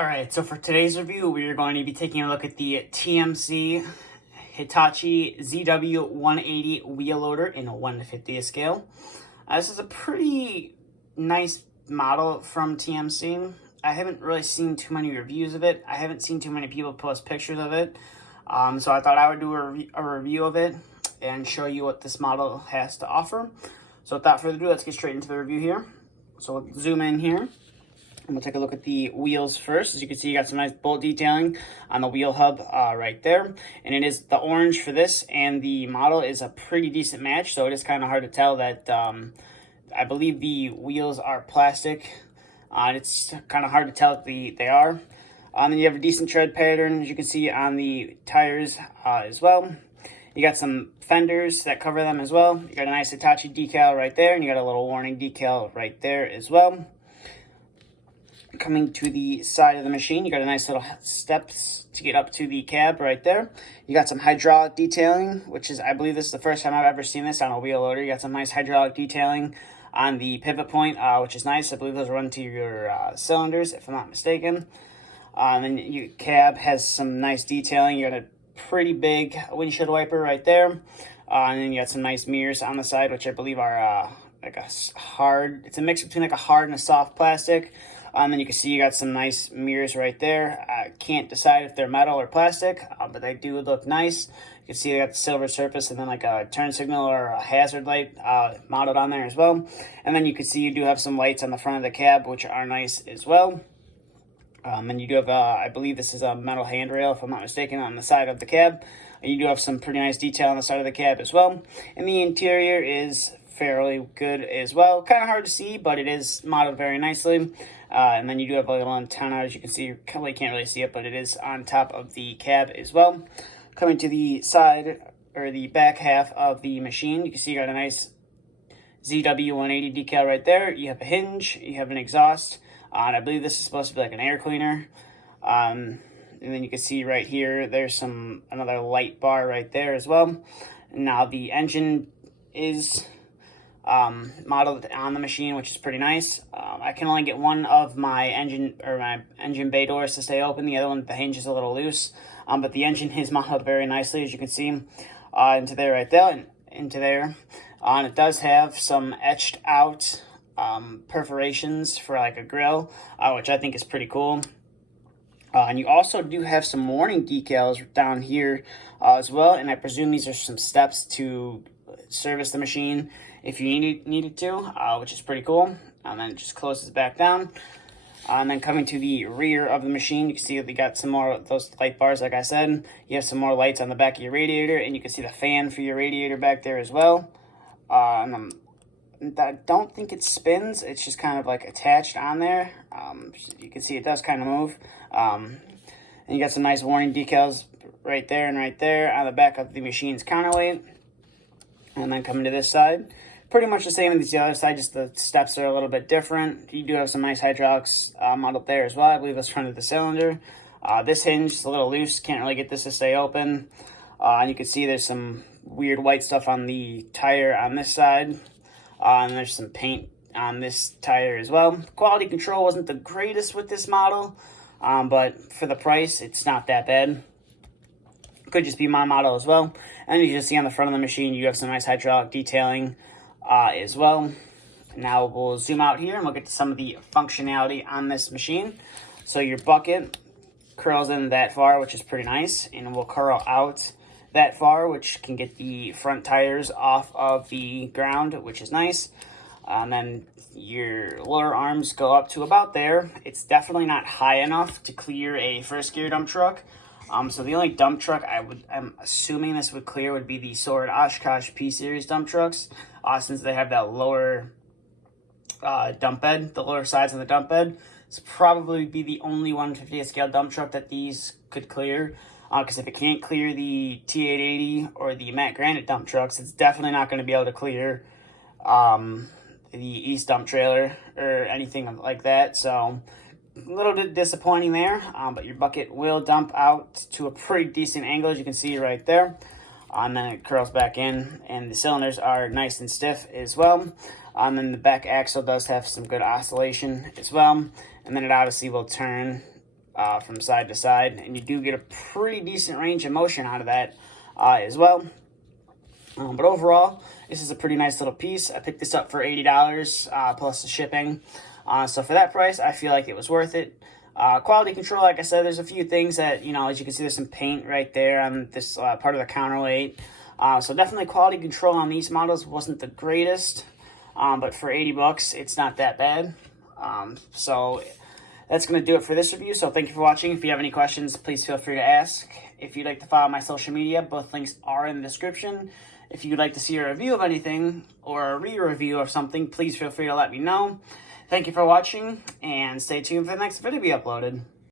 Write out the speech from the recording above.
Alright, so for today's review, we are going to be taking a look at the TMC Hitachi ZW180 wheel loader in a 1 to 50th scale. This is a pretty nice model from TMC. I haven't really seen too many reviews of it. I haven't seen too many people post pictures of it. So I thought I would do a review of it and show you what this model has to offer. So without further ado, let's get straight into the review here. So we'll zoom in here. And we'll take a look at the wheels first. As you can see, you got some nice bolt detailing on the wheel hub right there. And it is the orange for this, and the model is a pretty decent match. So it is kind of hard to tell that I believe the wheels are plastic. It's kind of hard to tell if they are. Then you have a decent tread pattern, as you can see on the tires as well. You got some fenders that cover them as well. You got a nice Hitachi decal right there, and you got a little warning decal right there as well. Coming to the side of the machine, you got a nice little steps to get up to the cab right there. You got some hydraulic detailing, which is, I believe this is the first time I've ever seen this on a wheel loader. You got some nice hydraulic detailing on the pivot point, which is nice. I believe those run to your cylinders, if I'm not mistaken. And your cab has some nice detailing. You got a pretty big windshield wiper right there. And then you got some nice mirrors on the side, which I believe are like a hard, it's a mix between like a hard and a soft plastic. And you can see you got some nice mirrors right there. I can't decide if they're metal or plastic, but they do look nice. You can see they got the silver surface and then like a turn signal or a hazard light mounted on there as well. And then you can see you do have some lights on the front of the cab, which are nice as well. And you do have, I believe this is a metal handrail, if I'm not mistaken, on the side of the cab. And you do have some pretty nice detail on the side of the cab as well. And the interior is fairly good as well. Kind of hard to see, but it is modeled very nicely. And then you do have a little antenna, as you can see. You probably can't really see it, but it is on top of the cab as well. Coming to the side, or the back half of the machine, you can see you got a nice ZW180 decal right there. You have a hinge, you have an exhaust, and I believe this is supposed to be like an air cleaner. And then you can see right here, there's another light bar right there as well. Now the engine is modeled on the machine, which is pretty nice. I can only get one of my engine bay doors to stay open. The other one, the hinge is a little loose. But the engine is modeled very nicely, as you can see, into there right there, and into there. And it does have some etched out perforations for like a grill, which I think is pretty cool. And you also do have some warning decals down here as well. And I presume these are some steps to service the machine if you needed to, which is pretty cool. And then it just closes back down. And then coming to the rear of the machine, you can see that they got some more of those light bars, like I said. You have some more lights on the back of your radiator, and you can see the fan for your radiator back there as well. And I don't think it spins. It's just kind of like attached on there. You can see it does kind of move. And you got some nice warning decals right there and right there on the back of the machine's counterweight. And then coming to this side, pretty much the same as the other side, just the steps are a little bit different. You do have some nice hydraulics modeled there as well. I believe that's front of the cylinder. This hinge is a little loose. Can't really get this to stay open. And you can see there's some weird white stuff on the tire on this side. And there's some paint on this tire as well. Quality control wasn't the greatest with this model, but for the price, it's not that bad. Could just be my model as well. And you can see on the front of the machine, you have some nice hydraulic detailing as well. Now we'll zoom out here and we'll get to some of the functionality on this machine. So your bucket curls in that far, which is pretty nice, and will curl out that far, which can get the front tires off of the ground, which is nice. And then your lower arms go up to about there. It's definitely not high enough to clear a first gear dump truck. So the only dump truck I'm assuming this would clear would be the Sword Oshkosh P-Series dump trucks, since they have that lower dump bed, the lower sides of the dump bed. It's probably be the only 150th scale dump truck that these could clear. Because if it can't clear the T880 or the Matt Granite dump trucks, it's definitely not going to be able to clear the East dump trailer or anything like that. So a little bit disappointing there, but your bucket will dump out to a pretty decent angle, as you can see right there. And then it curls back in, and the cylinders are nice and stiff as well. And then the back axle does have some good oscillation as well. And then it obviously will turn from side to side, and you do get a pretty decent range of motion out of that as well. But overall, this is a pretty nice little piece. I picked this up for $80 plus the shipping. So for that price, I feel like it was worth it. Quality control, like I said, there's a few things that, you know, as you can see, there's some paint right there on this part of the counterweight. So definitely quality control on these models wasn't the greatest. But for 80 bucks, it's not that bad. So that's going to do it for this review. So thank you for watching. If you have any questions, please feel free to ask. If you'd like to follow my social media, both links are in the description. If you'd like to see a review of anything or a re-review of something, please feel free to let me know. Thank you for watching, and stay tuned for the next video to be uploaded.